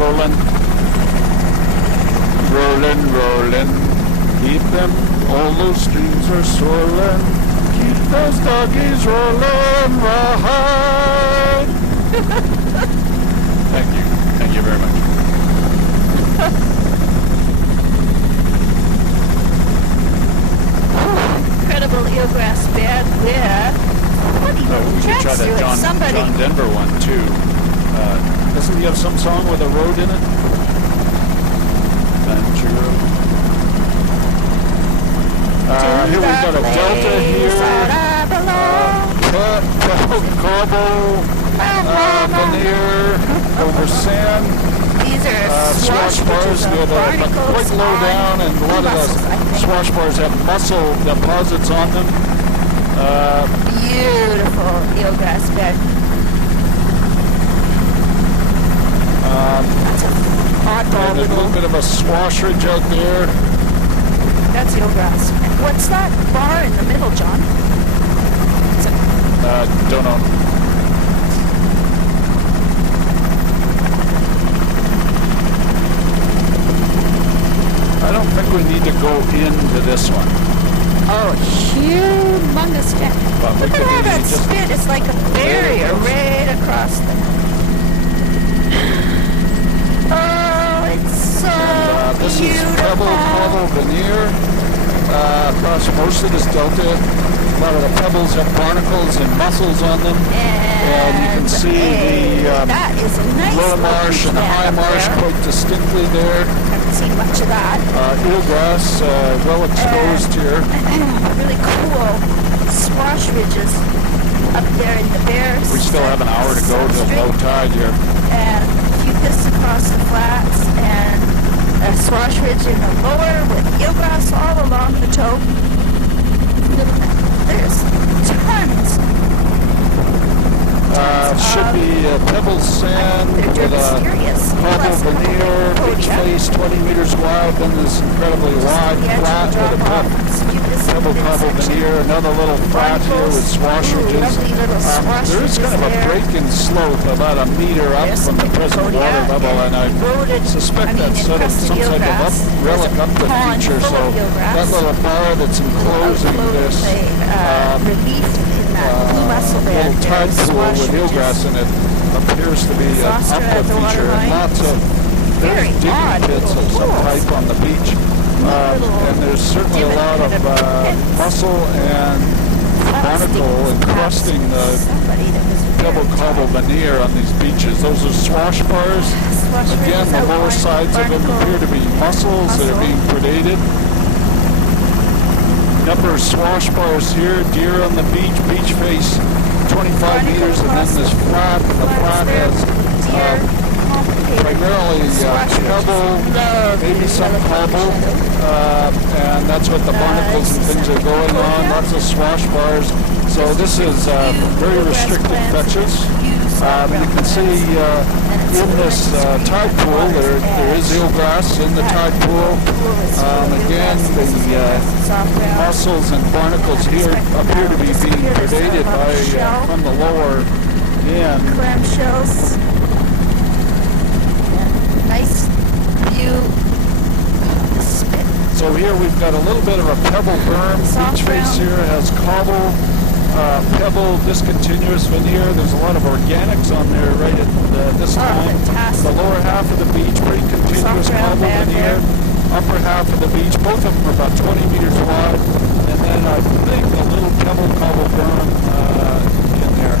rolling. Rolling, rolling. Keep them, all those streams are swollen. Keep those doggies rolling, right. Thank you. Thank you very much. Incredible eelgrass bed with funny little We should try tracks that to it. Somebody. John Denver one too. Doesn't he have some song with a road in it? Ventura. Here we've got a delta here. Cobble, veneer, over sand. These are Swash bars that are quite low down, and a lot of the swash bars have mussel deposits on them. Beautiful eelgrass bed. That's a oddball And a little bit of a swash ridge out there. That's eelgrass. What's that bar in the middle, John? Don't know. I don't think we need to go into this one. Oh, humongous deck. But we Look could at how maybe that just- spit. It's like a barrier right across there. Oh, it's so This is beautiful. pebble veneer across most of this delta. A lot of the pebbles have barnacles and mussels on them. And you can see the that is a nice low marsh and the high marsh quite distinctly there. Haven't seen much of that. Eelgrass, well exposed here. Really cool swash ridges up there in the Bears. We still have an hour to go till low tide here. And fucus across the flats and a swash ridge in the lower with eelgrass all along the toe. There's tons. Should be pebble sand with a cobble veneer, beach face 20 meters wide, then this incredibly wide flat with a pebble cobble veneer, another little flat here with swash ridges. There is kind of a break in slope about a meter up from the present water level, and I suspect that's sort of some type of relic up the feature, so that little bar that's enclosing this little tide pool with eelgrass in it appears to be an upward feature, and lots of very digging pits of some type on the beach. And there's certainly a lot of mussel and barnacle encrusting the pebble cobble veneer on these beaches. Those are swash bars. Again, the lower sides of them appear to be mussels that are being predated. Number of swash bars here, deer on the beach face 25 meters, and then this flat, and the flat has primarily pebble, maybe some cobble, and that's what the barnacles and things are going on, lots of swash bars. So this is very restricted fetches. You can see in this tide pool, there is eelgrass in the tide pool. Again, the mussels and barnacles here appear to be being predated by from the lower end. Clamshells. Nice view. So here we've got a little bit of a pebble berm. Beach face here has cobble, pebble, discontinuous veneer. There's a lot of organics on there right at this time. The lower half of the beach, pretty continuous cobble veneer. Upper half of the beach, both of them are about 20 meters wide. And then I think a little pebble cobble berm in there.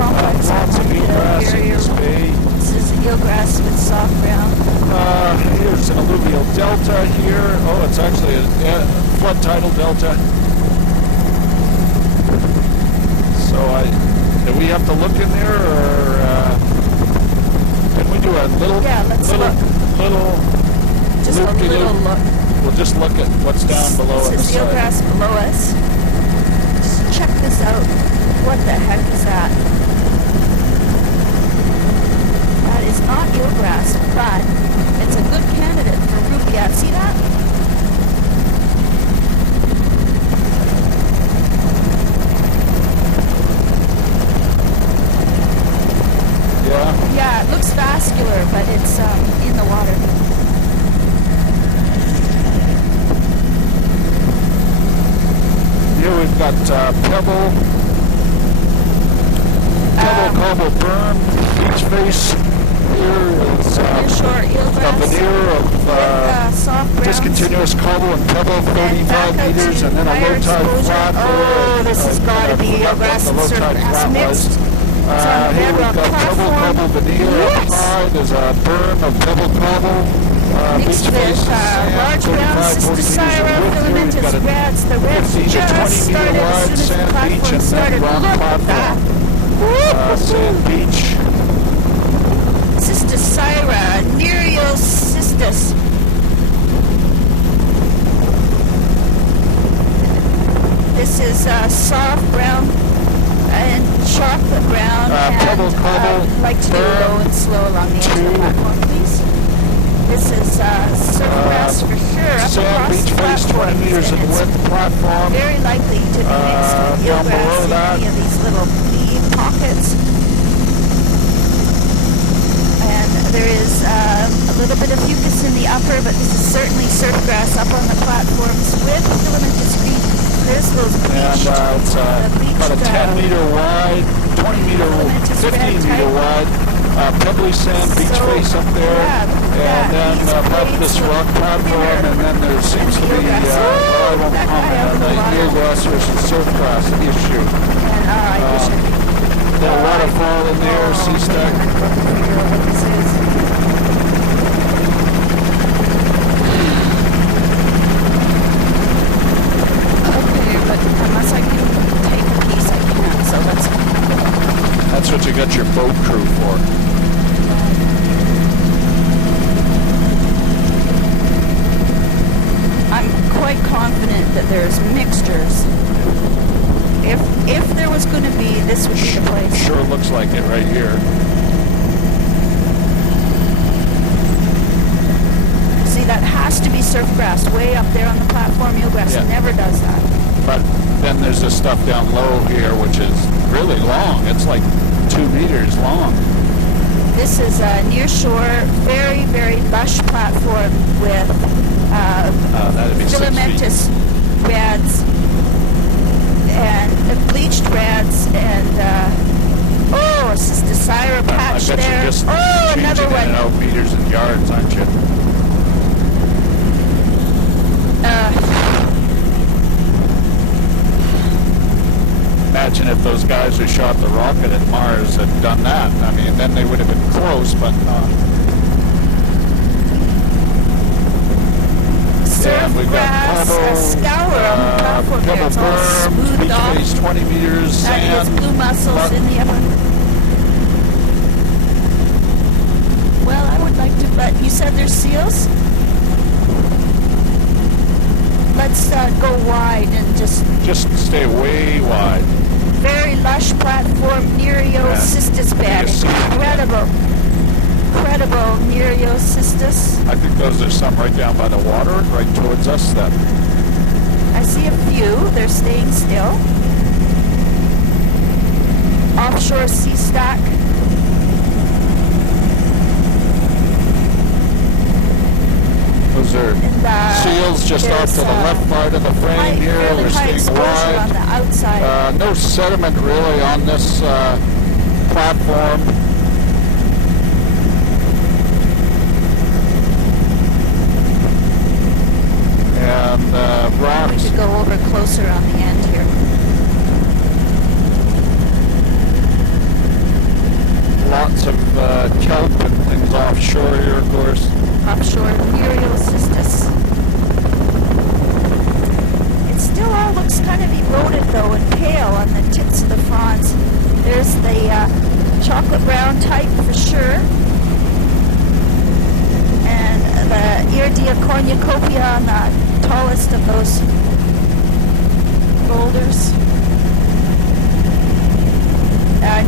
Lots of eelgrass in this bay. This is eelgrass with soft ground. Here's an alluvial delta here. Oh, it's actually a flood tidal delta. So do we have to look in there, or can we do a little, Just a little look. We'll just look at what's down below on the This is side. eelgrass below us. Just check this out. What the heck is that? That is not eelgrass, but it's a good candidate for rupia. See that? Yeah, it looks vascular, but it's Cobble Berm, beach face. Here is Nearshore a eelgrass veneer of soft browns. discontinuous cobble and pebble, 35 meters, and then a low tide flat. Oh, this has got to be eelgrass and surfgrass mixed. Here we've got pebble veneer up high. There's a berm of pebble cobble. Mixed beach with face large brown Cystosira filamentous reds. The reds 15 to just 20 started meter as wide soon as the sand beach, platform and started. then we're on the Look at that. platform. Sand beach. Cystosira, Nereocystus. This is soft brown and chocolate brown, pebble and cobble, like to do berm, low and slow along the edge of the 2. platform, please. This is surfgrass for sure. Up Sand across beach the face, 20 platform, meters in and it's width platform. very likely to be mixed with down below eelgrass in that. any of these little leaf pockets. And there is a little bit of fucus in the upper, but this is certainly surfgrass up on the platforms with filamentous green crystals bleached. And it's about a 10 meter wide, 20 meter, 15 meter wide, pebbly sand beach face up there, and then above this rock platform, and then there seems to be, I won't comment on the eelgrass versus surfgrass issue. And I wish I could. The waterfall in there, sea stack. What this is. Unless I can take a piece, I can't, so let's... That's what you got your boat crew for. I'm quite confident that there's mixtures. If there was going to be, this would be the place. Sure looks like it right here. See, that has to be surfgrass way up there on the platform. Eelgrass never does that. But then there's this stuff down low here, which is really long. It's like 2 meters long. This is a near shore, very, very lush platform with that'd be 6 feet. filamentous reds and bleached reds and oh, Cystosira patch I bet there. you're just Oh, changing another in and one. out meters and yards, aren't you? Imagine if those guys who shot the rocket at Mars had done that. I mean, then they would have been close, but yeah, we've got Surfgrass, a scour on the platform there. It's all berms, smoothed beach off. face, 20 meters, That is sand. blue mussels in the upper. Well, I would like to, but you said there's seals? Let's go wide and just stay way wide. very lush platform, Nereocystus bed. Incredible Nereocystus. I think those are some right down by the water, right towards us then. I see a few. They're staying still. Offshore sea stack. Those are seals just off to the left part of the frame here. We're staying on wide. the outside. No sediment really on this platform. And rocks. We could go over closer on the end here. Lots of kelp and things offshore here, of course. Offshore Nereocystus. It still all looks kind of eroded though and pale on the tips of the fronds. There's the chocolate brown type for sure. And the Iridea cornucopia on the tallest of those boulders.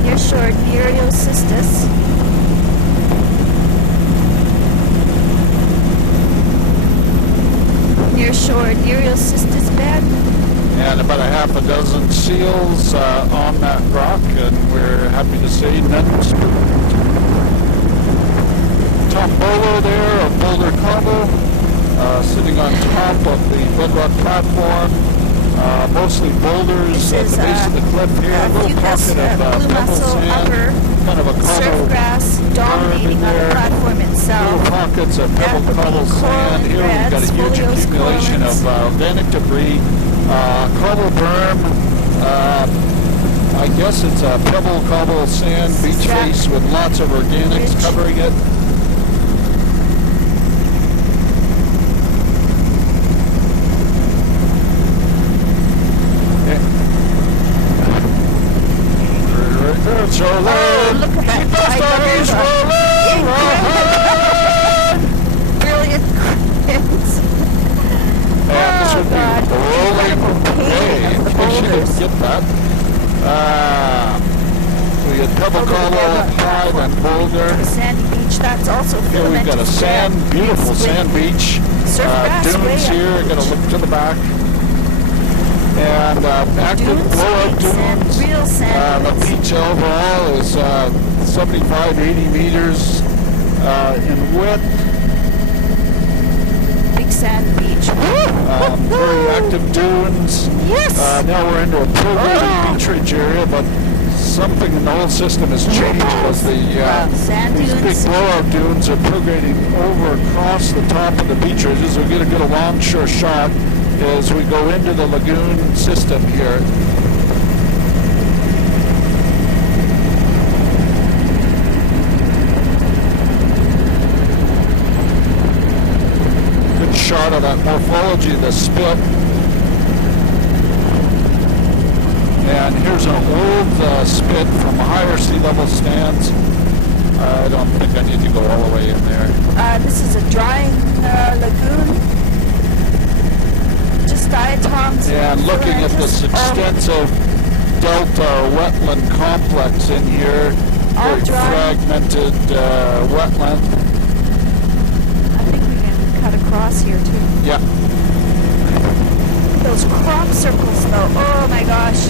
Nearshore Nereocystus. Nearshore Nereocystus bed. And about a half a dozen seals on that rock, and we're happy to say none spooked. Tombolo there of Boulder Cobble, sitting on top of the bedrock platform. Mostly boulders This at is the base of the cliff here. A little Fucus, pocket of Blue pebble Mussel sand, upper, kind of a surf cobble grass dominating on the there. platform Little itself. pockets of That pebble would be cobble coral sand. and Here we've got a reds, huge folios, accumulation of corals. organic debris. Cobble berm. I guess it's a pebble cobble sand beach face with lots of organics Ridge. covering it. So Oh, look at that stories brilliant cranes. And this would God. be rolling bay, in Of the case you didn't boulders. get that. We got pebble cobble, hide, and boulder. The sandy beach, that's also Here we've got a filamentous red. beautiful With sand beach. surf grass way Dunes up. here, gonna look to the back. And active Dunes, blowout sand, dunes. real sand The dunes. beach overall is 75, 80 meters in width. Big sand beach. Very active dunes. Yes! Now we're into a prograding Oh. beach ridge area, but something in the whole system has changed because Sand these dunes. big blowout dunes are prograding over across the top of the beach ridges. We'll get a good longshore shot as we go into the lagoon system here. Good shot of that morphology of the spit. And here's an old spit from higher sea level stands. I don't think I need to go all the way in there. This is a drying lagoon. Just diatoms. And looking at this filamentous. extensive delta wetland complex in here, All very dry. fragmented wetland. I think we can cut across here too. Yeah, Those crop circles though, oh my gosh.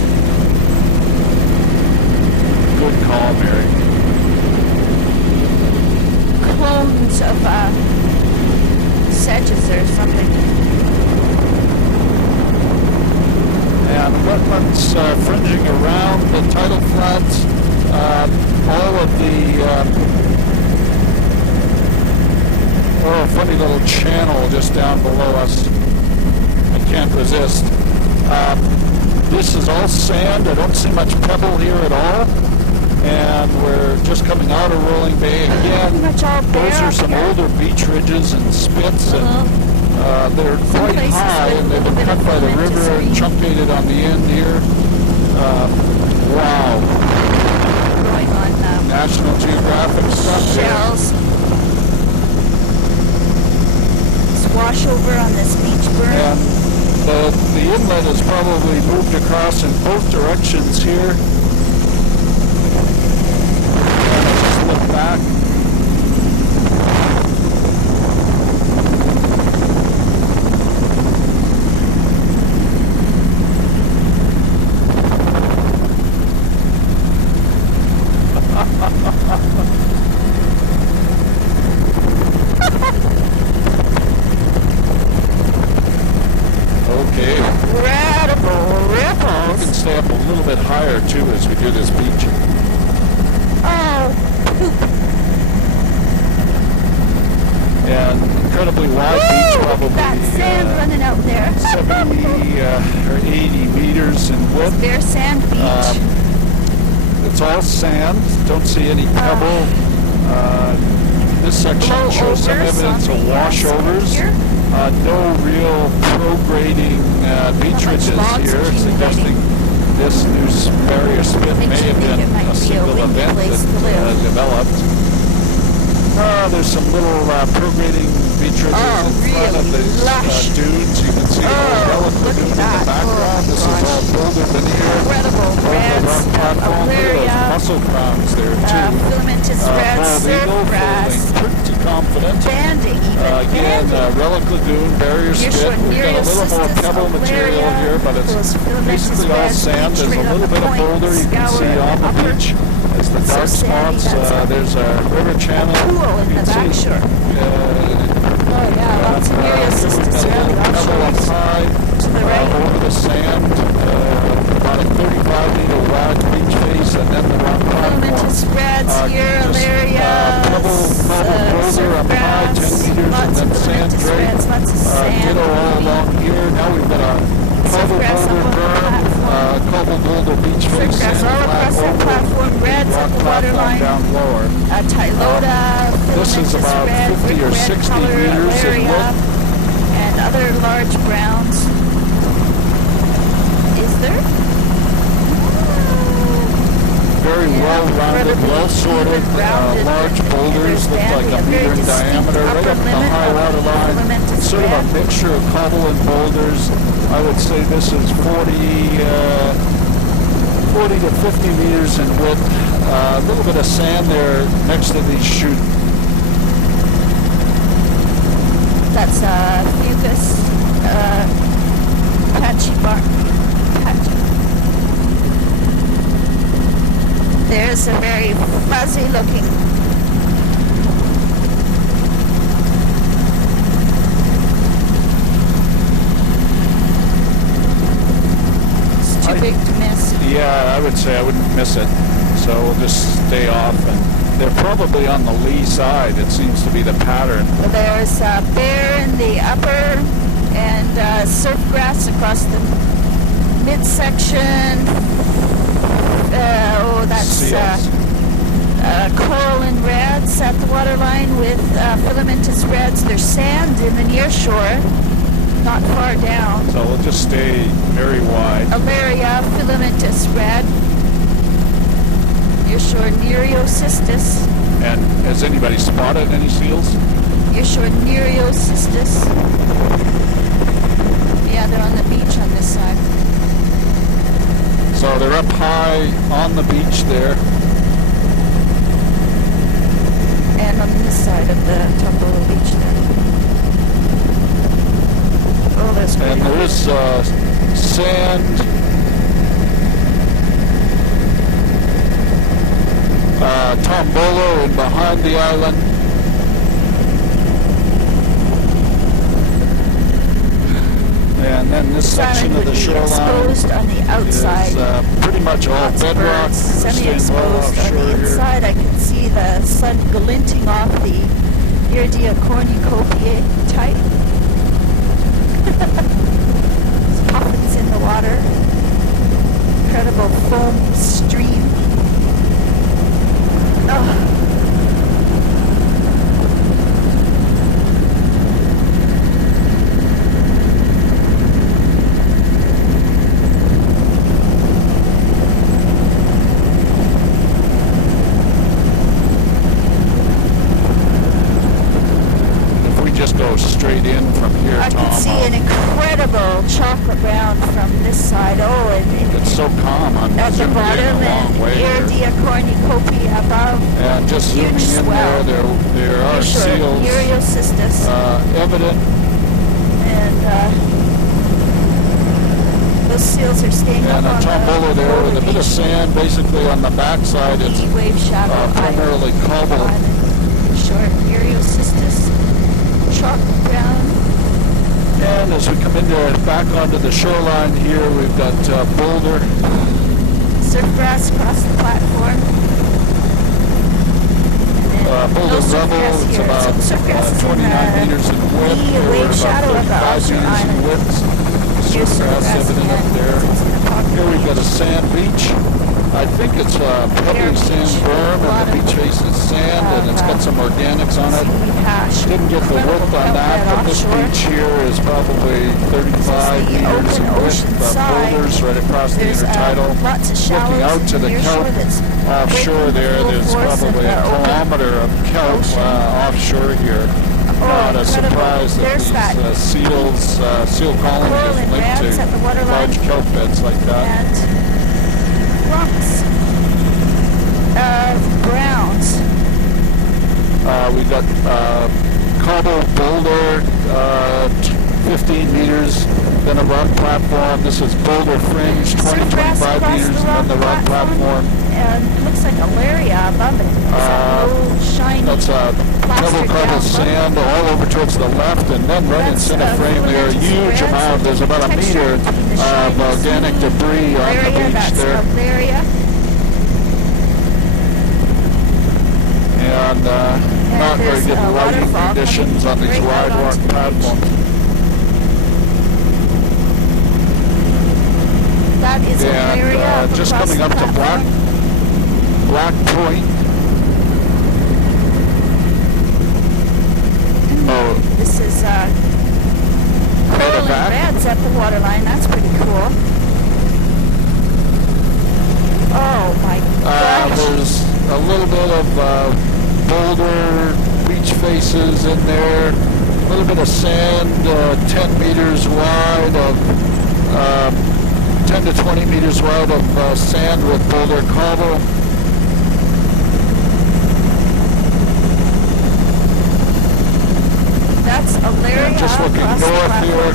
good call, Mary. Clones of sedges or something. And wetlands fringing around the tidal flats. All of the funny little channel just down below us. I can't resist. This is all sand. I don't see much pebble here at all. And we're just coming out of Rolling Bay Pretty again. much all bare Those are up some here. older beach ridges and spits, and they're Some quite places high, with a and they've little been bit cut of by the filamentous river and reef. truncated on the end here. Wow. Growing on National Geographic stuff here. shells. Swash over on this beach berm. And the inlet has probably moved across in both directions here. And I just look back. Okay. Incredible We ripples. can stay up a little bit higher too as we do this beach. Oh, And incredibly wide beach, woo! probably That sand running out there. 70 or 80 meters in width. Bare sand beach. It's all sand. Don't see any pebble. This section shows some Blowovers evidence on of the washovers. slope here. No real prograding beach much ridges logs here, accumulating. suggesting this new barrier spit may Makes you have think been it might a be a single windy event place to that live. developed. There's some little prograding beach ridges Oh, in front of really the lush. dunes. You can see Oh, Relic look Lagoon at in the that. background. Oh, This is gosh. all boulder veneer. Incredible Over the reds, rock platform. Look at Alaria, those mussel crowns there too. filamentous red, Bald surf eagle, grass, feeling pretty confident. banding even. Again, banding. Relic Lagoon, barrier Here's spit. We've got a little more Schornerius pebble cystis, material Alaria, here, but it's those filamentous basically all reds, sand. beach There's a right on little the bit of point, boulder you can scour see on the upper. beach. As the So dark sandy, spots, that's there's a river channel. Pool in You the can back see, shore. Oh yeah, lots of Here Schornerius we've cystis got a around little the pebble up offshore. high To the right. over the sand. 25-meter wide beach face, and then the rock Filamentous platform. reds here, Alaria, Pebble boulder up high, 10 meters, and then sand drape. Ditto all along here. Now we've got a cobble boulder berm, cobble boulder beach face, sand all across that platform, reds at the waterline. Down lower. Tylota, This is filamentous about red, 50 or red 60 color, meters in Alaria, width. and other large browns. Is there? Very well-rounded, well-sorted, large boulders, look like a meter in diameter, right up the high water line. Sort of a mixture of cobble and boulders. I would say this is 40 to 50 meters in width. A little bit of sand there next to these chutes. That's fucus, patchy bark. There's a very fuzzy looking it's too big to miss. Yeah, I would say I wouldn't miss it. So we'll just stay off, and they're probably on the lee side. It seems to be the pattern. There's bear in the upper and surf grass across the midsection. That's coral and reds at the waterline with filamentous reds. There's sand in the near shore, not far down. So we'll just stay very wide. Alaria, filamentous red. Near shore, Nereocystis. And has anybody spotted any seals? Near shore, Nereocystis. Yeah, they're on the beach on this side. So they're up high on the beach there. And on this side of the Tombolo beach there. Oh, that's great. And there is sand. Tombolo and behind the island. And then this section of the shoreline exposed on the outside. is pretty much all bedrock. Semi-exposed on the inside. I can see the sun glinting off the Iridea cornucopiae type. There's puffins in the water. Incredible foam stream. Oh. Straight in from here, I Tom. can see an incredible chocolate brown from this side. Oh, and it's so calm. I'm at the bottom, and Iridea cornucopiae above. And just zooming in there are seals. Nereocystis. Evident. And those seals are staying up on the Tombolo there with a bit of sand, basically on the backside. It's wave shadow primarily cobble. Short Nereocystis. Chocolate brown. And as we come back onto the shoreline here, we've got boulder. Surf grass across the platform. Boulder rubble, it's about 29 meters in width. Wave shadow of the outer island. Surf grass evident up there. Here we've got a sand beach. I think it's probably sand berm, and the beach face is sand, and it's got some organics on it. Didn't get the width on that, but this beach here is probably 35 meters in width. Boulders right across the intertidal. Looking out to the kelp offshore there's probably a kilometer of kelp offshore here. Not a surprise that these seal colonies is linked to large kelp beds like that. Clumps of browns. We got cobble boulder, 15 meters, then a rock platform. This is Boulder Fringe, 20, 25 meters, and then the rock platform. And it looks like Alaria above it. Shiny that's double covered sand all over towards the left, and then right in center frame there, a huge amount. There's about a meter of organic debris on the beach there. Alaria. And not very good lighting conditions on these wide rock platforms. That is Alaria. And just coming up to Black Point. Oh, this is Coral and Reds at the waterline. That's pretty cool. Oh my gosh. There's a little bit of boulder beach faces in there. A little bit of sand, 10 meters wide of 10 to 20 meters wide of sand with boulder cobble. That's Alaria. Just looking north here,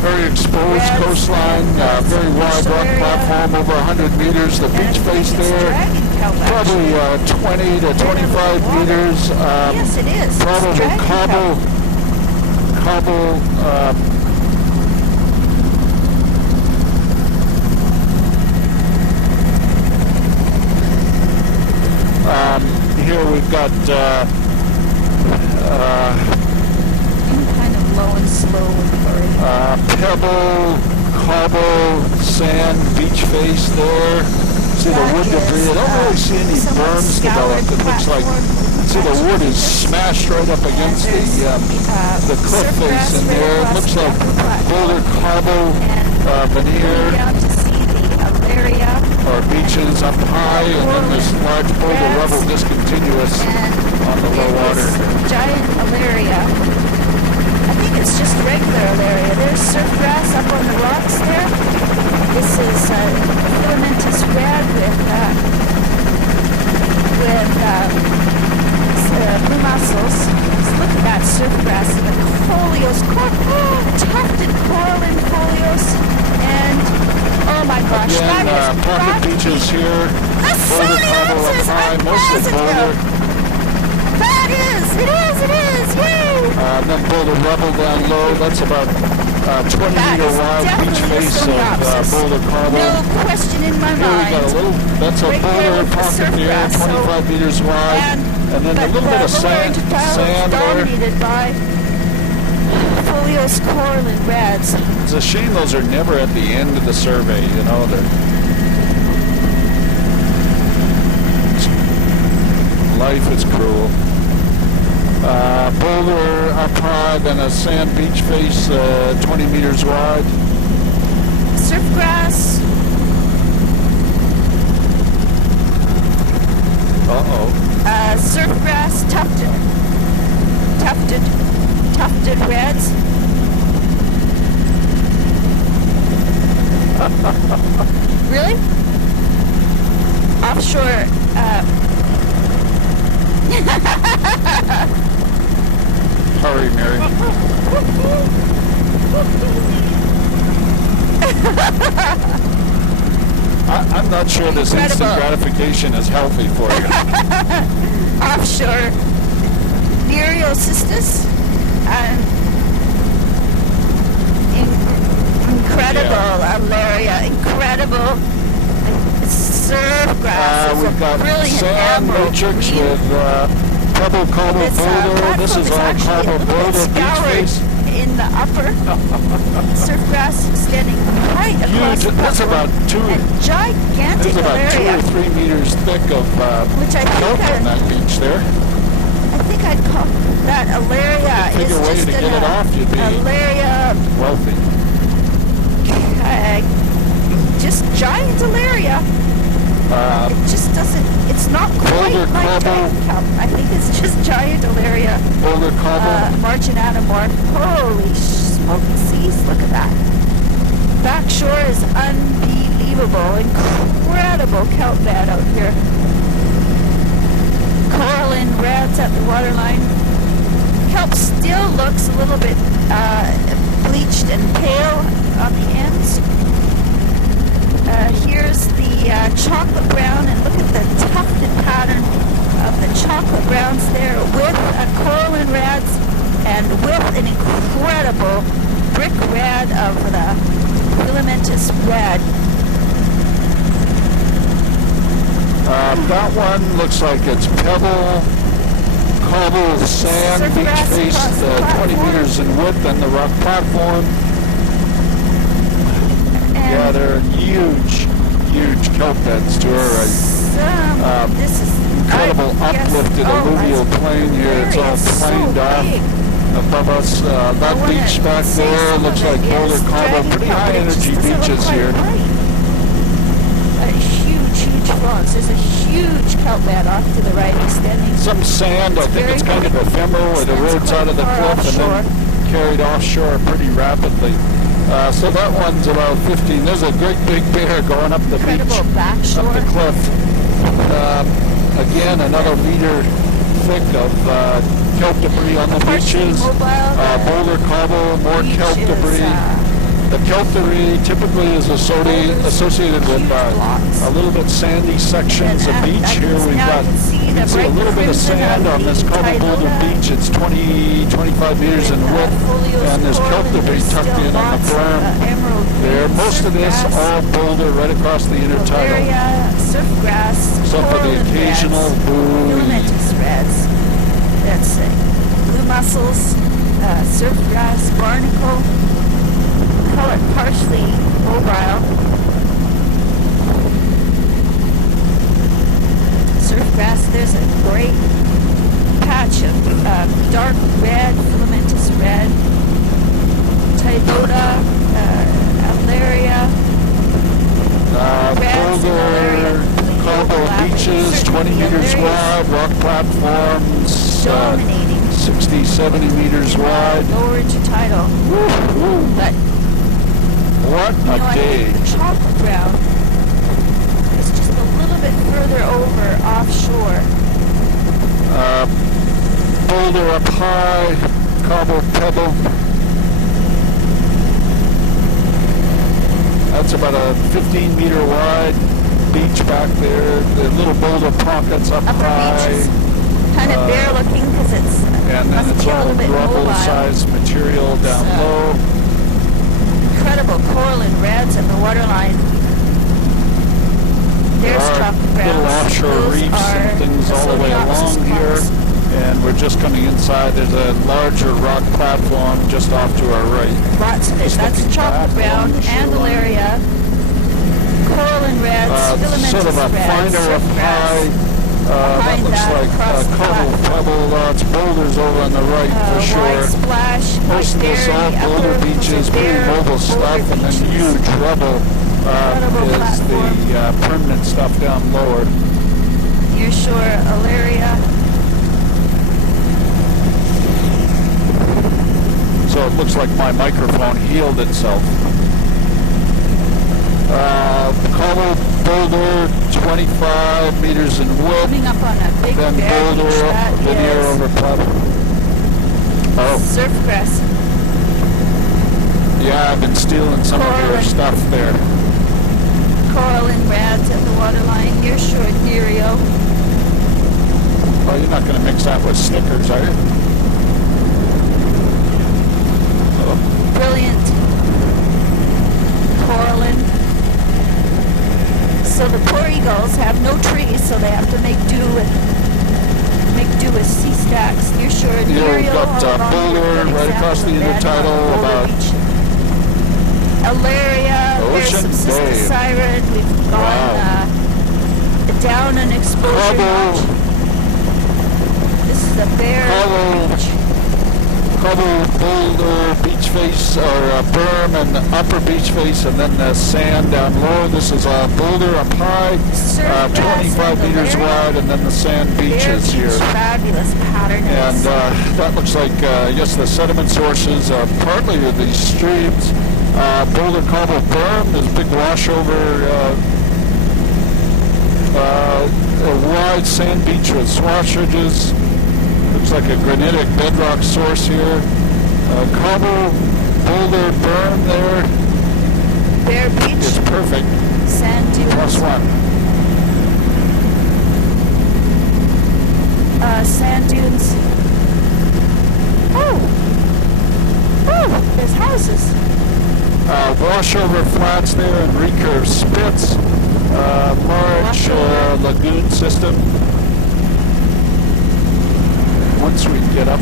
very exposed coastline, very wide rock platform, over 100 meters. The beach face there, probably 20 to 25 meters. Yes, it is. Probably cobble. Here we've got kind of low and slow pebble, cobble, sand, beach face there. See the wood debris. I don't really see any berms developed. It looks like, see the wood is smashed right up against the cliff face in there. It looks like boulder cobble veneer. Or beaches up high, and then this large boulder rubble discontinuous on the low water. Giant Alaria. I think it's just regular Alaria. There's surf grass up on the rocks there. This is filamentous red with blue mussels. Just look at that surf grass and the folios, tufted coral and folios, and oh my gosh, again, pocket beaches here. Boulder cobble up high, mostly boulder. It is, yay! Then boulder rubble down low. That's about 20 meter wide beach face of boulder cobble. No question in my mind. Here we got a little, that's a boulder pocket here, 25 meters wide. And then a little bit of sand there. Dominated by folios, coral, and reds. It's a shame those are never at the end of the survey, you know. Life is cruel. Boulder up high, then a sand beach face 20 meters wide. Surf grass. Surf grass, tufted reds. Really? Offshore. Hurry, Mary. I'm not sure this instant gratification is healthy for you. Offshore Nereocystis and incredible Alaria, incredible surf grass. We've got sand matrix with pebble cobble boulder. This is all cobble boulder beach face. In the upper surf grass extending right across the that's about gigantic about Alaria. 2 or 3 meters thick of which I kelp think on that beach there. I think I'd call that Alaria is way just to get it off, you'd be Alaria wealthy. Just giant Alaria. It just doesn't, it's not quite boulder like cobble. kelp. I think it's just giant Alaria. Boulder cobble. Marginatomorph. Holy smoky seas, look at that. Back shore is unbelievable. Incredible kelp bed out here. Coral and reds at the waterline. Kelp still looks a little bit bleached and pale on the ends. Here's the chocolate brown, and look at the tufted pattern of the chocolate browns there with coralline reds and with an incredible brick red of the filamentous red. That one looks like it's pebble, cobble, sand, Surf beach grass face, across the 20 platform. meters in width, and the rock platform. Yeah, And they're huge kelp beds to her right. this is Incredible uplifted alluvial plain here. It's all planed off above us. That beach back there looks like Boulder Cobble. Pretty high energy beaches here. Huge fronts. There's a huge kelp bed off to the right extending. Some sand, I think it's kind of ephemeral. It erodes out of the cliff and then carried offshore pretty rapidly. So that one's about 15. There's a great big bear going up the beach, up the cliff. Again, another meter thick of kelp debris on the beaches. Boulder Cobble, more kelp debris. The kelp debris typically is associated with a little bit sandy sections of beach. Here we've got, you can see a little bit of sand on this Cobble Boulder beach. It's 20-25 meters in width, and there's kelp debris tucked in on the berm. There, most of this all boulder right across the intertidal. Surf grass, Except for the occasional buoy. filamentous reds. That's it. Blue mussels, surf grass, barnacle, colored partially mobile. Surf grass, there's a great patch of dark red, filamentous red. Tidota, Alaria. Boulder, Cobble beaches, 20 meters wide, rock platforms, 60, 70 meters wide. Lower intertidal. But what a I day. think the chocolate brown is just a little bit further over offshore. Boulder up high, Cobble, pebble. That's about a 15 meter wide beach back there. The little boulder pockets up Upper high. beach is kind of bare looking because it's And then it's all rubble-sized material down low. Incredible coralline reds and the waterline. There's chocolate browns. Little offshore Those reefs are and things all the way Soleopsis along here. clumps. And we're just coming inside. There's a larger rock platform just off to our right. Lots of it. Just That's looking chocolate back brown, along the shoreline. Andalaria, coralline reds, filamentous Sort of a reds, finer surf up grass. high. That Behind looks that, like across the Cobble, pebble. It's boulders over on the right for Wide sure. splash, Most of this all boulder beaches, pretty mobile stuff, and then huge rubble is the permanent stuff down lower. Near shore, Alaria. So it looks like my microphone healed itself. Cobble, boulder, 25 meters in width. Coming up on a big Then bear boulder, beach, that linear is over platform. Oh, surf grass. yeah, I've been stealing some of your Coralline. stuff there. Coralline reds at the waterline. Near shore, Nerio. Oh, you're not going to mix that with Snickers, are you? Oh. Brilliant coralline. So the poor eagles have no trees, so they have to make do with sea stacks. Near shore, You've Nerio. got Boulder right across the intertidal, about Alaria, there's Ocean some Sister Bay. Siren. We've gone down an exposure Cobble. notch. This is a bare beach. Cobble, boulder, beach face, or berm, and the upper beach face, and then the sand down low. This is a boulder up high, 25 meters wide, and then the sand beaches here. Fabulous pattern. And that looks like, I guess, the sediment sources, partly of these streams. Boulder Cobble berm, there's a big washover, a wide sand beach with swash ridges. Looks like a granitic bedrock source here. Cobble, boulder berm there Bear Beach, is perfect. sand dunes, +1. Sand dunes. Oh, there's houses. Washover flats there and recurve spits. Large lagoon system. Once we get up,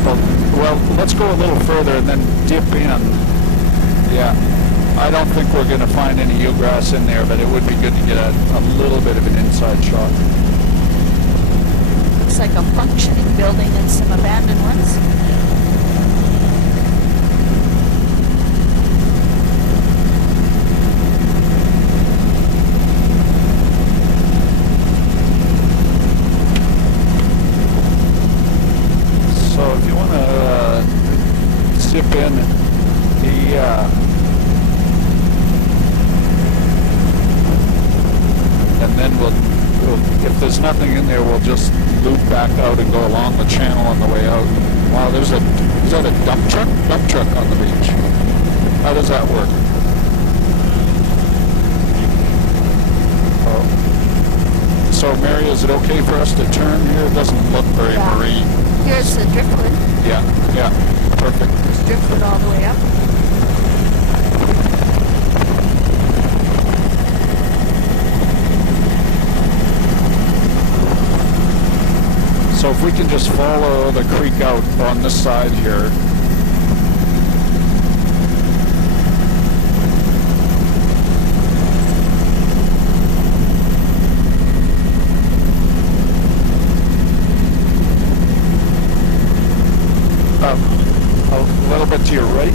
well, let's go a little further and then dip in. Yeah, I don't think we're going to find any eelgrass in there, but it would be good to get a little bit of an inside shot. Looks like a functioning building and some abandoned ones. So if you want to zip in and then we'll, if there's nothing in there, we'll just loop back out and go along the channel on the way out. Wow, is that a dump truck? Dump truck on the beach. How does that work? Oh. So Mary, is it okay for us to turn here? It doesn't look very marine. Here's the driftwood. Yeah, perfect. There's driftwood all the way up. So if we can just follow the creek out on this side here. A little bit to your right.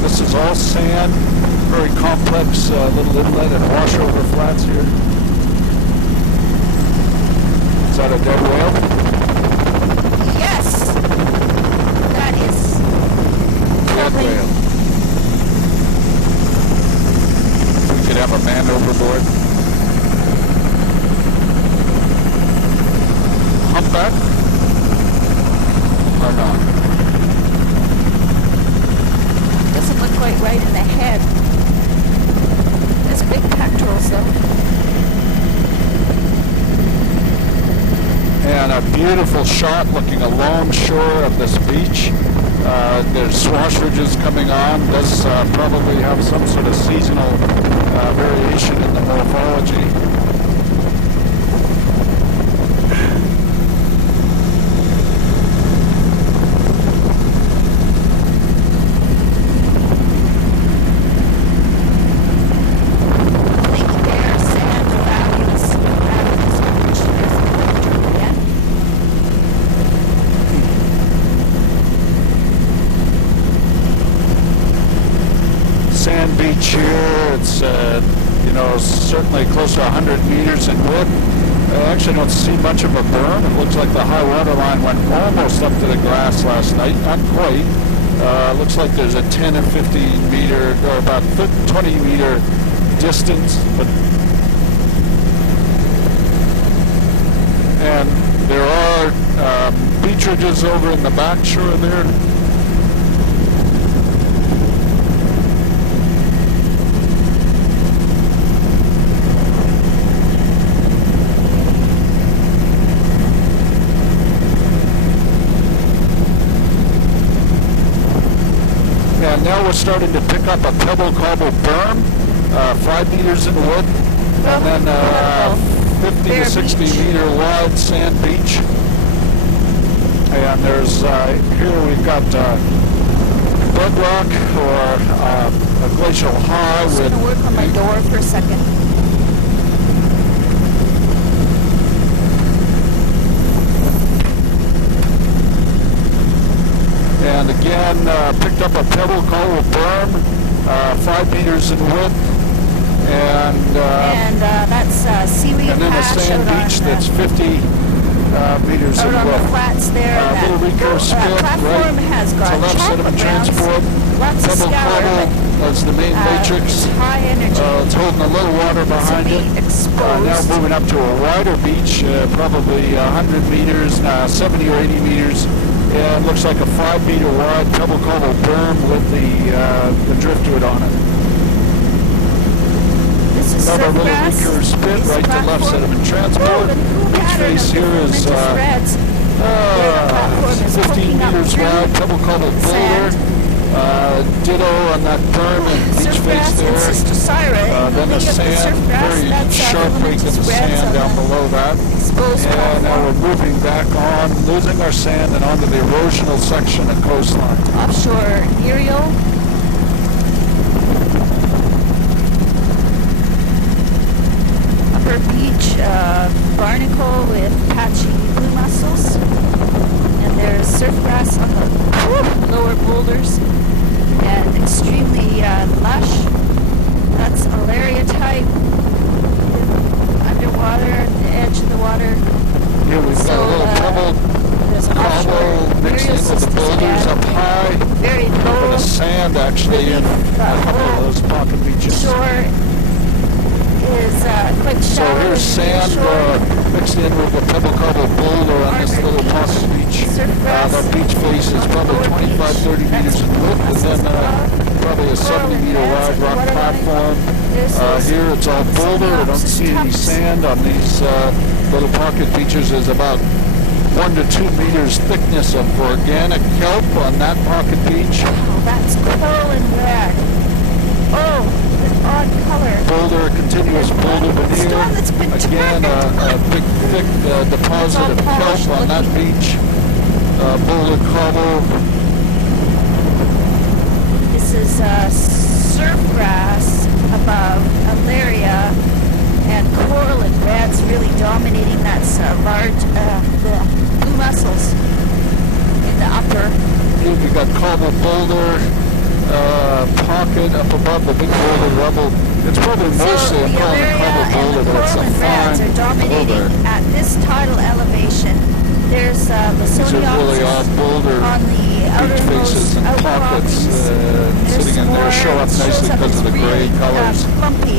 This is all sand, very complex little inlet and washover flats here. Is that a dead whale? Yes! That is Dead whale. We could have a man overboard. Humpback? Or not? doesn't look quite right in the head. There's big pectorals though. And a beautiful shot looking along shore of this beach. There's swash ridges coming on. Does probably have some sort of seasonal variation in the morphology. Sand beach here. It's certainly close to 100 meters in width. I actually don't see much of a berm. It looks like the high water line went almost up to the grass last night. Not quite. Looks like there's a 10 or 15 meter, or about 20 meter distance. And there are beach ridges over in the back shore there. And now we're starting to pick up a pebble cobble berm, 5 meters in width, and then 50 to 60 meter wide sand beach. And there's, here we've got bedrock or a glacial high. I'm just going to work on my door for a second. And again, picked up a pebble cobble berm, 5 meters in width, and that's seaweed and then a patch sand beach that's 50 meters in out on the width. flats there. Little recurve spit platform right has got to left chocolate sediment browns, transport. lots of Pebble scour, cobble as the main matrix. high energy. It's holding a little water behind to it. be exposed. Now moving up to a wider beach, probably 100 meters, 70 or 80 meters. Yeah, it looks like a 5 meter wide pebble cobble berm with the driftwood on it. This is Another little surfgrass. recurve spit These right to left platform- sediment transport. the cool Beach pattern face of here the is filamentous reds. Where the platform is 15 poking up meters through wide, pebble cobble boulder. sand. Ditto on that berm and beach face Surfgrass and there. Sistocyra. Then the sand, very sharp break in the sand down below that. Exposed And now platform. we're moving back on, losing our sand and onto the erosional section of coastline. Offshore Muriel. Upper beach, barnacle with patchy blue mussels. And there's surfgrass on the lower boulders. And extremely lush. That's Alaria type. Underwater, at the edge of the water. Here we've got a little pebble There's an offshore cobble mixed in Muriel with the boulders up high. very A bit low. of sand actually in a couple of those pocket beaches. Shore is quite So shallow. here's sand mixed in with the pebble cobble boulder on this little pocket beach. The beach face is probably 25, 30 meters in width, and then probably a 70 meter wide rock platform. Here it's all boulder. I don't see any sand on these little pocket beaches. There's about 1 to 2 meters thickness of organic kelp on that pocket beach. Oh, that's coral and red. Oh, the odd color. Boulder, continuous boulder veneer. Storm that's been Again, a big, thick deposit of kelp on that beach. Boulder cobble. This is surfgrass above Alaria, and coral and red's really dominating. That's large, the blue mussels in the upper. Here we got cobble boulder pocket up above the big boulder rubble. It's probably mostly So a the Alaria cobble and boulder, the but it's coral a and reds are fine dominating boulder. at this tidal elevation. There's These are really odd Lysoniopsis boulder on the beach faces outermost and outer pockets rockings. sitting in there show up nicely because of the gray colors. Lumpy.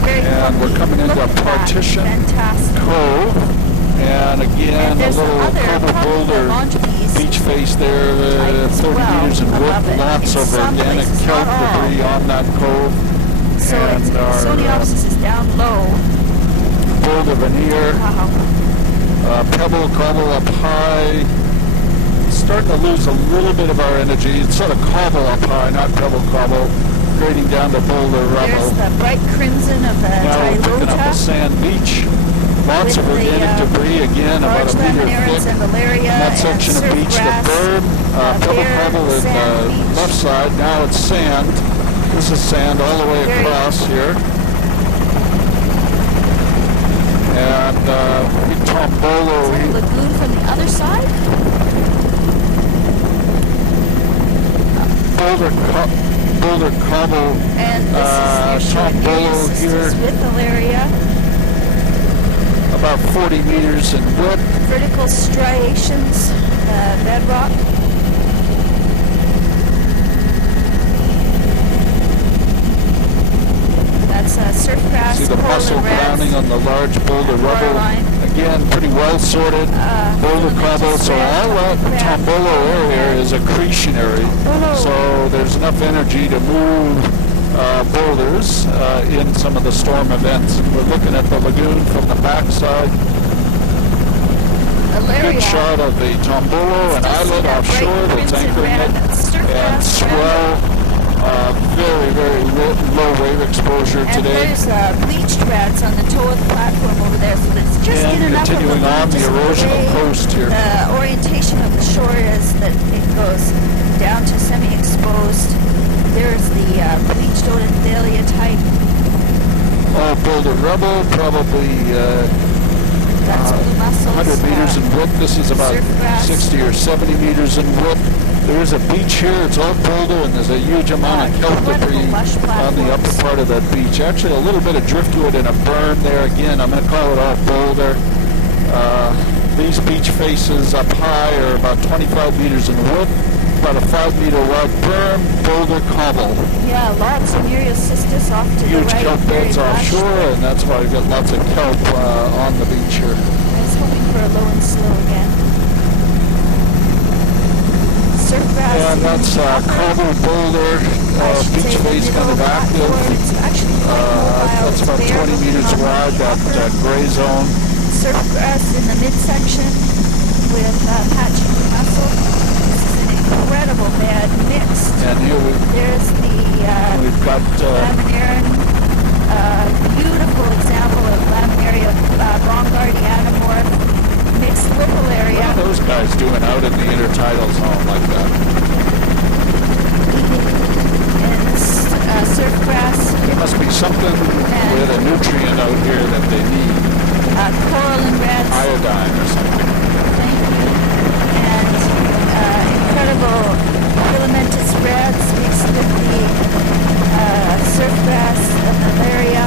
Very And we're lumpy. coming into Look at that. Partition Fantastic. Cove. And again, And a there's little other cobble boulder Longibees beach face there, 30 meters in above width. it. Lots In of some organic places, kelp not all. debris on that cove. So it's And our Lysoniopsis is down low. boulder veneer. Wow. Pebble cobble up high. Starting to lose a little bit of our energy. It's sort of cobble up high, not pebble cobble, grading down to boulder There's rubble. the bright crimson of the Now we're picking up a Tylota. sand beach. Lots of With the, organic debris, again, Large about a meter laminaria thick. and Alaria That and section of beach, the surfgrass. berm, pebble Bare cobble in sand the beach. left side. Now it's sand. This is sand all the way Very- across here. And big tombolo. Is there a lagoon from the other side? Boulder cobble. And this is your Tombolo here. with Alaria. About 40 meters in width. Vertical striations, bedrock. That's surfgrass, See the coral mussel and reds. browning on the large boulder rubble. Waterline. Again, pretty well sorted. Boulder cobble. So all that Tombolo area is accretionary. So there's enough energy to move boulders in some of the storm events. And we're looking at the lagoon from the backside. Alaria. Good shot of the Tombolo, an islet offshore that's anchoring it, and swell. Very, very low wave exposure And today. there's bleached rats on the toe of the platform over there, so it's just And in enough of continuing the on the just erosional way coast here. The orientation of the shore is that it goes down to semi-exposed. There's the bleached Odenthalia type. All boulder rubble, probably That's blue mussels. 100 meters in width. This is about surfgrass. 60 or 70 meters in width. There is a beach here. It's all boulder, and there's a huge amount of kelp incredible debris lush on the upper platforms. part of that beach. Actually, a little bit of driftwood and a berm there. Again, I'm going to call it all boulder. faces up high are about 25 meters in width, about a 5-meter wide berm, boulder cobble. Yeah, lots of Muriocystis off to Huge the right. kelp beds very lush. offshore, and that's why we've got lots of kelp on the beach here. I was hoping for a low and slow again. Surf grass. And that's cobble boulder, beach face kind of active. It's actually quite mobile. That's about It's bare, 20 meters looking on wide, the that upper. gray zone. Surf grass in the midsection with patchy mussel. This is an incredible bed mixed. And here There's the we've got laminarin, beautiful example of laminaria Baumgartianamorph mixed what littleria. are those guys doing out in the intertidal zone like that? And surf grass, There must be something with a nutrient out here that they need, coral and reds. iodine or something. Thank you. And incredible filamentous reds mixed with the surf grass and malaria.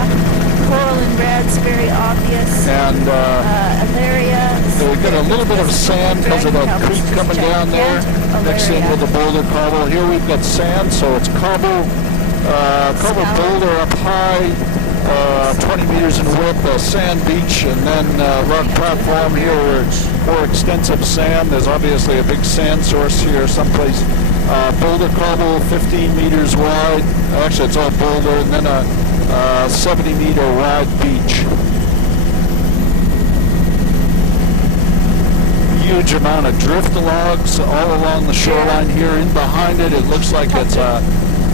Coral and reds, very obvious. And Alaria. so we got a little bit of sand because of that creek coming down there, mixed in with the boulder cobble. Here we've got sand, so it's cobble boulder up high, 20 meters in width, a sand beach, and then rock platform here where more extensive sand. There's obviously a big sand source here someplace. Boulder cobble, 15 meters wide. Actually, it's all boulder, and then a 70-meter wide beach. Huge amount of drift logs all along the shoreline here. In behind it, it looks like it's a,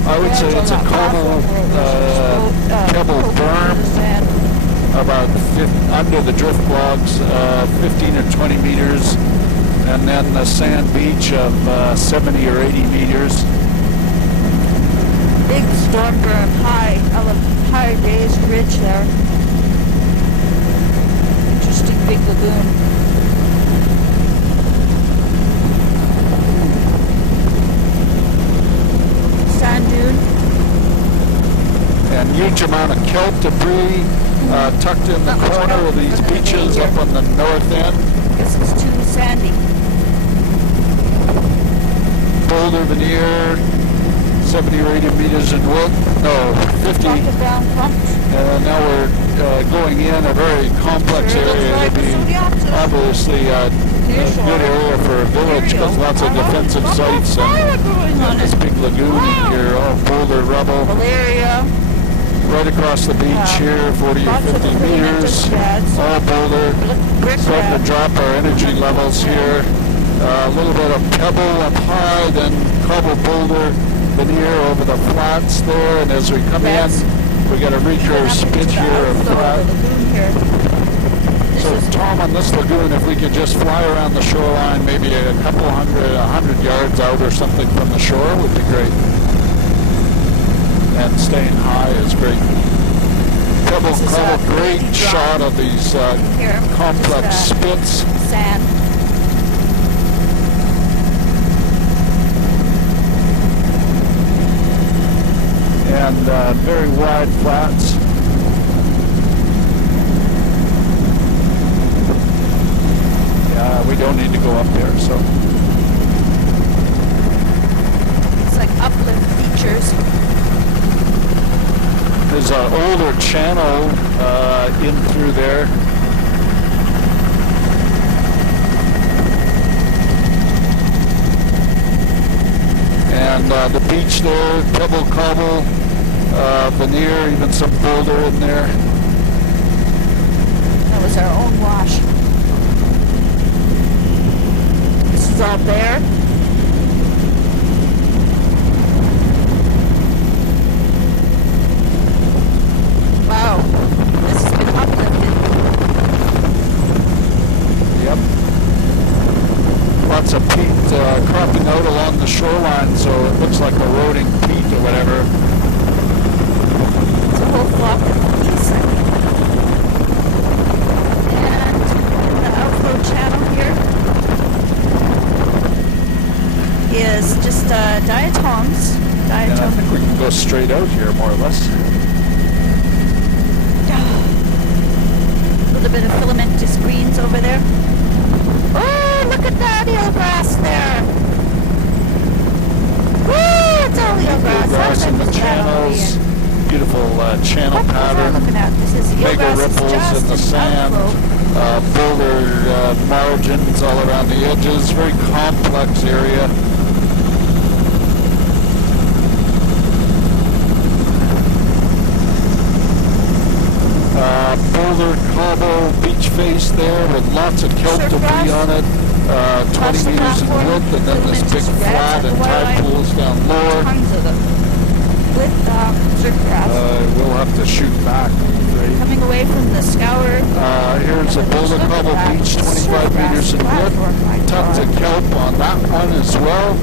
I would say it's a cobble pebble berm, about under the drift logs, 15 or 20 meters, and then the sand beach of 70 or 80 meters. Big storm berm, high raised ridge there. Interesting big lagoon. Sand dune. And huge amount of kelp debris tucked in the corner of these beaches up on the north end. Guess it's too sandy. Boulder veneer, 70 or 80 meters in width. No, 50. Pocket down pumped. Now we're going in a very complex Sure looks area. like It'd be a zodiac. obviously a good area for a village because lots of defensive sites and this big lagoon here, all boulder rubble. Malaria. Right across the beach here, 40 or Lots of 50 meters, filamentous reds. all boulder. Brick Starting to red. drop our energy levels here. A little bit of pebble up high, then cobble boulder veneer over the flats there, and as we come Reds. in, we got a recurve spit here of flat. So Tom, on this lagoon, if we could just fly around the shoreline, maybe a couple hundred, 100 yards out or something from the shore would be great. And staying high is great. Pebble This is cobble, a great drop. shot of these Here, complex just, spits. Sand. And very wide flats. Yeah, we don't need to go up there, so. It's like uplift features. There's an older channel in through there. And the beach there, pebble cobble, veneer, even some boulder in there. That was our own wash. This is all bare. Wow, this has been uplifted. Yep. Lots of peat cropping out along the shoreline, so it looks like eroding peat or whatever. It's a whole flock of geese, I think. And the outflow channel here is just diatoms. And I Diatom. think we can go straight out here, more or less. A little bit of filamentous greens over there. Oh! channel What was I pattern, looking at? This is mega eelgrass is ripples just in the an sand, outflow. boulder margins all around the edges. Very complex area. Boulder cobble beach face there with lots of kelp Surf debris grass. on it. 20 meters in width, and then this big flat and tide pools down lower. Tons of them with surf grass. We'll have to shoot back, I'm afraid. Coming away from the scour. Here's a boulder cobble beach, 25 meters in width. Tons of kelp on that one as well.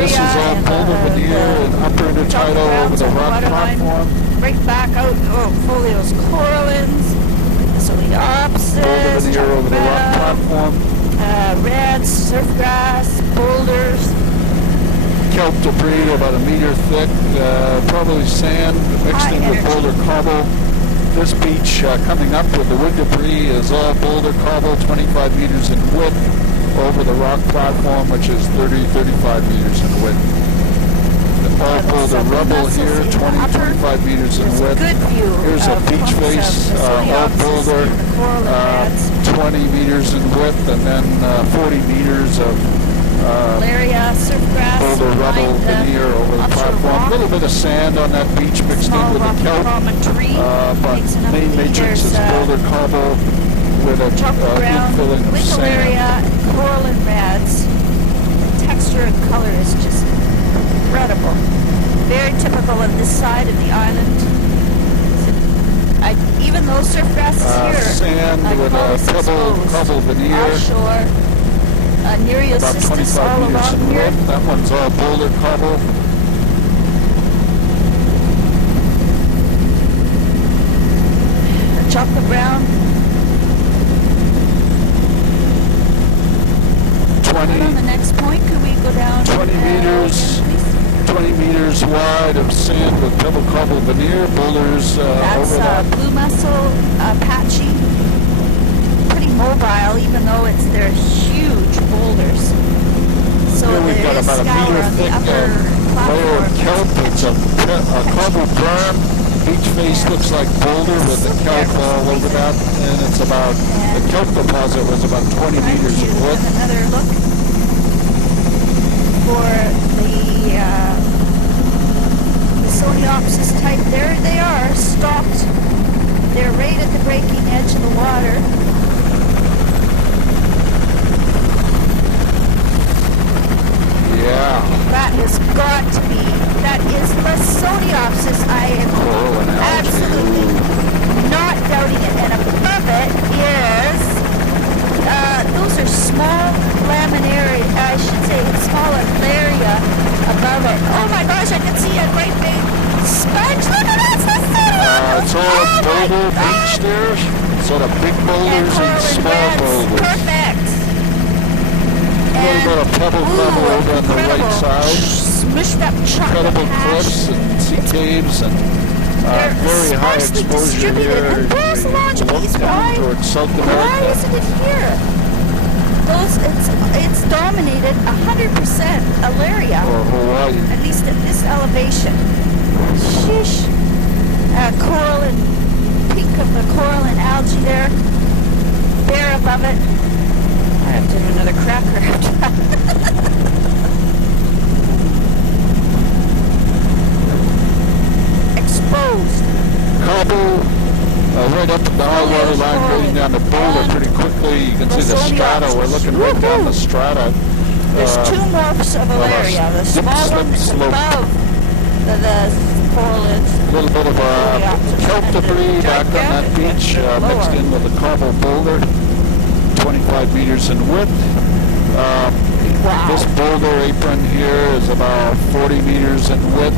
This is all boulder veneer and upper intertidal over the rock platform. Right back out, folios corallins, Coleopsis, Boulder veneer over the rock platform. reds, surf grass, boulders. Kelp debris about a meter thick, probably sand mixed in with boulder cobble. This beach coming up with the wood debris is all boulder cobble, 25 meters in width over the rock platform, which is 35 meters in width. All boulder rubble here, 25 meters in width. Here's a beach face, all boulder, 20 meters in width, and then 40 meters of boulder rubble veneer over the platform. A little bit of sand on that beach mixed in with the kelp, but main matrix is boulder cobble with a infilling of sand. Coral and reds. The texture and color is just incredible. Very typical of this side of the island. Even though surf grass is here, sand with a cobble veneer. Offshore, About Nereocystis 25 all meters along in here. width. That one's all boulder cobble. The chocolate brown. 20 On the next point, could we go down? 20 meters. again, please? 20 meters wide of sand with pebble cobble veneer, boulders That's over that. blue mussel, patchy. Pretty mobile, even though they're huge boulders. So Here we've got there is about a scour meter on the thick upper layer of platform. kelp. It's a cobble berm. Each face looks like boulder with the kelp all over that, and it's about, the kelp deposit was about 20 Trying meters to in have width. another look for the Coleopsis type. There they are, stalked. They're right at the breaking edge of the water. Yeah. That has got to be, that is Coleopsis. I am Coral and algae. absolutely not doubting it. And above it is, those are small laminaria, I should say small laminaria above it. Oh my gosh, I can see a great big sponge. Look at that, It's all boulder beach there. Sort of big boulders and small boulders. Perfect. A little bit of pebble cobble over on the right side. Smushed up chocolate Incredible hash. cliffs and sea caves and very high sparsely exposure distributed. here. And where's the launch piece? Down towards South Why America. isn't it here? It's dominated 100% Alaria, Or Hawaii. at least at this elevation. Sheesh. Coral and pink of the coral and algae there. There above it. I have to do another cracker after that. Exposed. Cobble, right up at the high water line, going down the boulder pretty quickly. You can see the strata. We're looking right down the strata. There's two morphs of Alaria. The small one is above the coral is. A little bit of kelp debris back on that beach, mixed in with a cobble boulder, 25 meters in width. Wow. This boulder apron here is about 40 meters in width.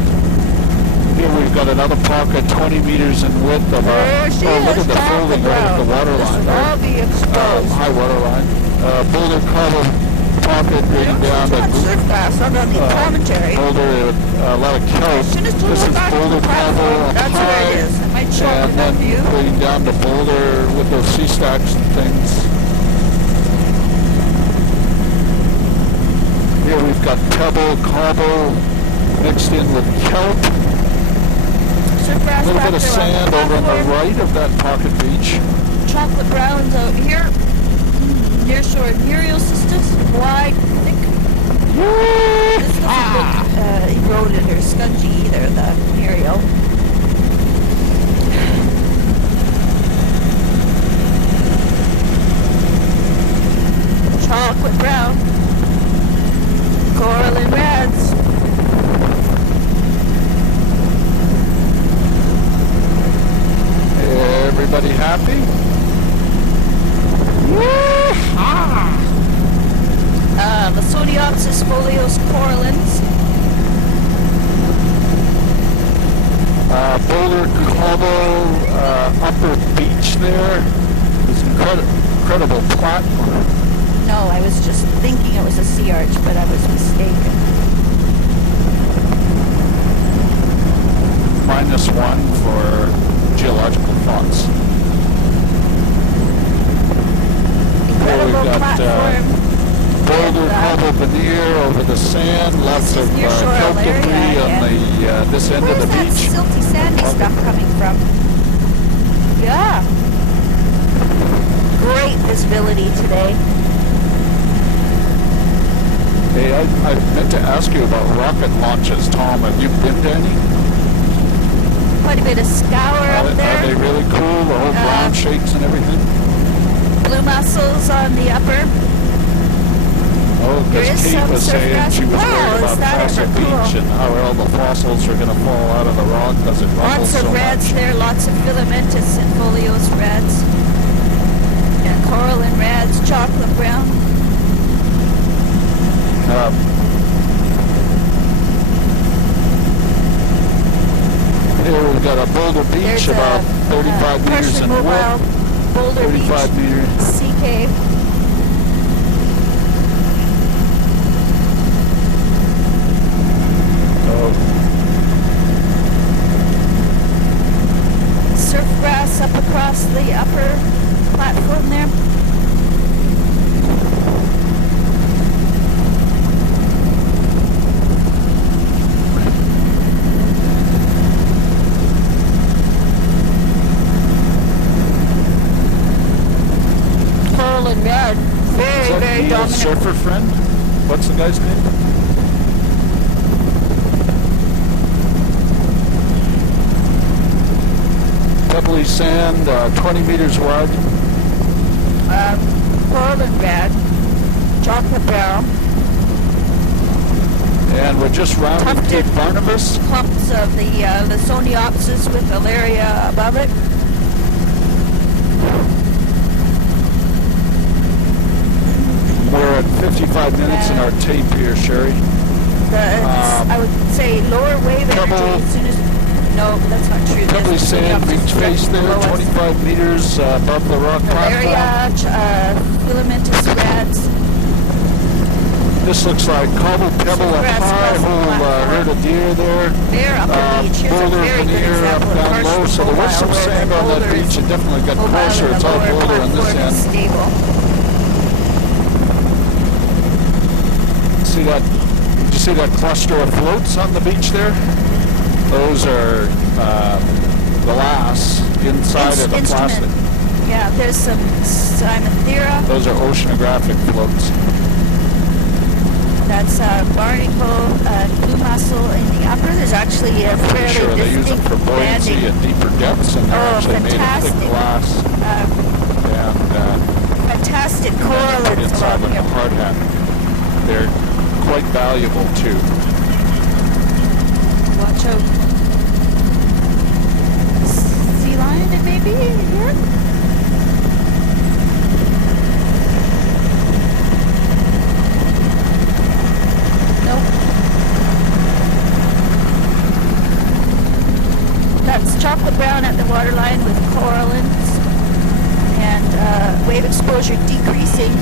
Here we've got another pocket, 20 meters in width of There she look is, at the folding right at the water This line will all there. be exposed. High water line. Boulder cobble pocket going down It's not to surf grass, not on the commentary. boulder, a lot of kelp. As soon as we This look is back to boulder the platform, cobble that's where it is. It might show up and in that then view. going down to boulder with those sea stacks and things. Here we've got pebble, cobble mixed in with kelp. surf grass A little back bit of there on sand the over on the platform. right of that pocket beach. Chocolate browns out here. Near shore Muriel Sisters. Wide, thick. This doesn't look eroded or scungy either, the Muriel. Chocolate brown. Coral and reds. Everybody happy? Lasoniopsis folios corallins. Boulder Cobble upper beach there. This incredible platform. No, I was just thinking it was a sea arch, but I was mistaken. -1 for geological thoughts. Incredible got, platform. Boulder Cobble veneer over the sand, lots of near shore kelp area debris on the this end of the Where's beach. that silty sandy stuff coming from? Yeah. Great visibility today. Hey, I meant to ask you about rocket launches, Tom. Have you been to any? Quite a bit of scour up Are there. they really cool? The whole ground shakes and everything? Blue mussels on the upper. Oh, There because is Kate some was surf saying grass. she was Wow, worried is about that Fossil ever Beach cool? and how all the fossils are going to fall out of the rock because it rumbles Lots so of reds much. there, lots of filamentous and foliose reds. And coral and reds, chocolate brown. Here we've got a Boulder Beach There's about a 35 meters partially in mobile width. Boulder 35 Beach meters. sea cave. Oh, Surf grass up across the upper platform there. Coral and red. is Very, that very the dominant. surfer friend? What's the guy's name? Pebbly sand, 20 meters wide. Coral and red. Chocolate brown. And we're just rounding Tufted Cape Barnabas. clumps of the Lasoniopsis with Alaria above it. We're at 55 minutes in our tape here, Sherry. I would say lower wave energy Pebble- as soon as... No, that's not true. Pebbly There's sand, Lasoniopsis beach face just there, below us. 25 meters above the rock platform. Alaria, filamentous reds. This looks like cobble pebble up Grass high, across the whole platform. herd of deer there. There, upper beach. Here's a Boulder very good veneer up example of down low, partially so there was some mobile, where sand the on that boulder beach. is It definitely got mobile closer. and It's the all lower boulder on this platform is end. stable. See that? Did you see that cluster of floats on the beach there? Those are glass inside of the plastic. Yeah, there's some Simonthera. Those are oceanographic floats. That's barnacle and blue mussel in the upper. There's actually a Pretty fairly sure they use them distinct for buoyancy banding. at deeper depths, and they're Oh, actually made of fantastic. thick glass. And Fantastic put correlates inside along with a here. hard hat. They're quite valuable too. Watch out. Sea lion, it may be here. Nope. That's chocolate brown at the waterline with corallins and wave exposure decreasing.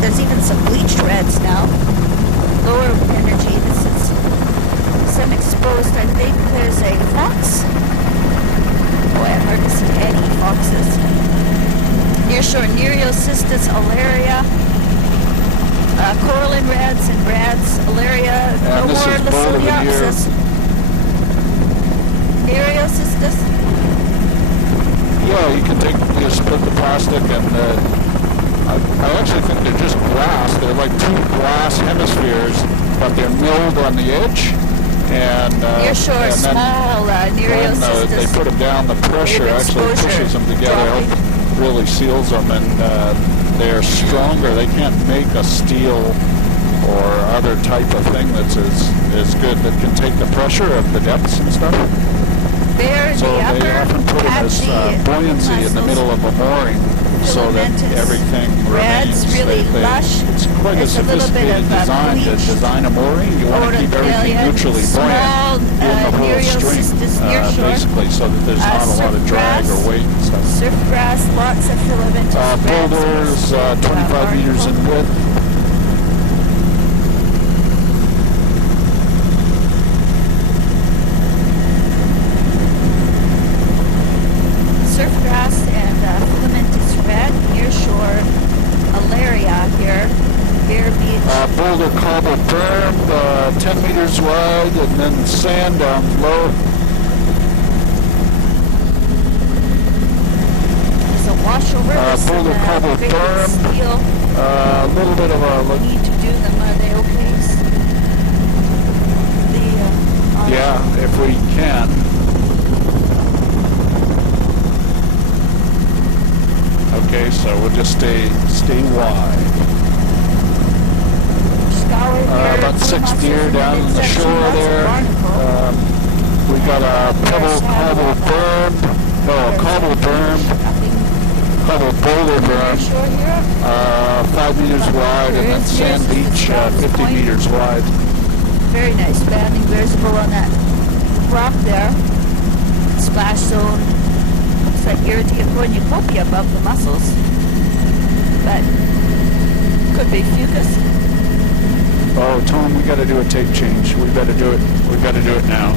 There's even some bleached reds now. Lower energy. This is semi-exposed, I think. There's a fox. Boy, I've hardly seen any foxes. Nearshore Nereocystis alaria. coralline reds and rads, Alaria, no this more is Boulder Laciniopsis. Nereocystis. Yeah, you can you split the plastic and I actually think they're just glass. They're like two glass hemispheres, but they're milled on the edge. And nearshore small Nereocystis. They put them down, the pressure actually pushes them together, really seals them, and they're stronger. They can't make a steel or other type of thing that's as good that can take the pressure of the depths and stuff. So they often put them as buoyancy in the middle of a mooring so that everything remains. Really lush. It's quite a sophisticated design to design a mooring. You want to keep everything neutrally buoyant in the whole stream, basically, so that there's not a lot of drag or weight and stuff. Surf grass, lots of filamentous boulders, 25 meters in width. Surfgrass and filamentous red, nearshore Alaria here, Bear Beach. Boulder cobble berm, 10 meters wide, and then sand down low. There's a washover. Boulder cobble berm. A little bit of a look. Need to do them. Are they okay? Yeah, if we can. Okay, so we'll just stay wide. About 6 deer down on the shore there. We got a cobble berm, cobble boulder berm, 5 meters wide, and then sand beach, 50 meters wide. Very nice banding visible on that rock there. Splash zone. Looks like Irridia cornucopia above the mussels, but could be fucus. Oh, Tom, we got to do a tape change. We better do it. We got to do it now.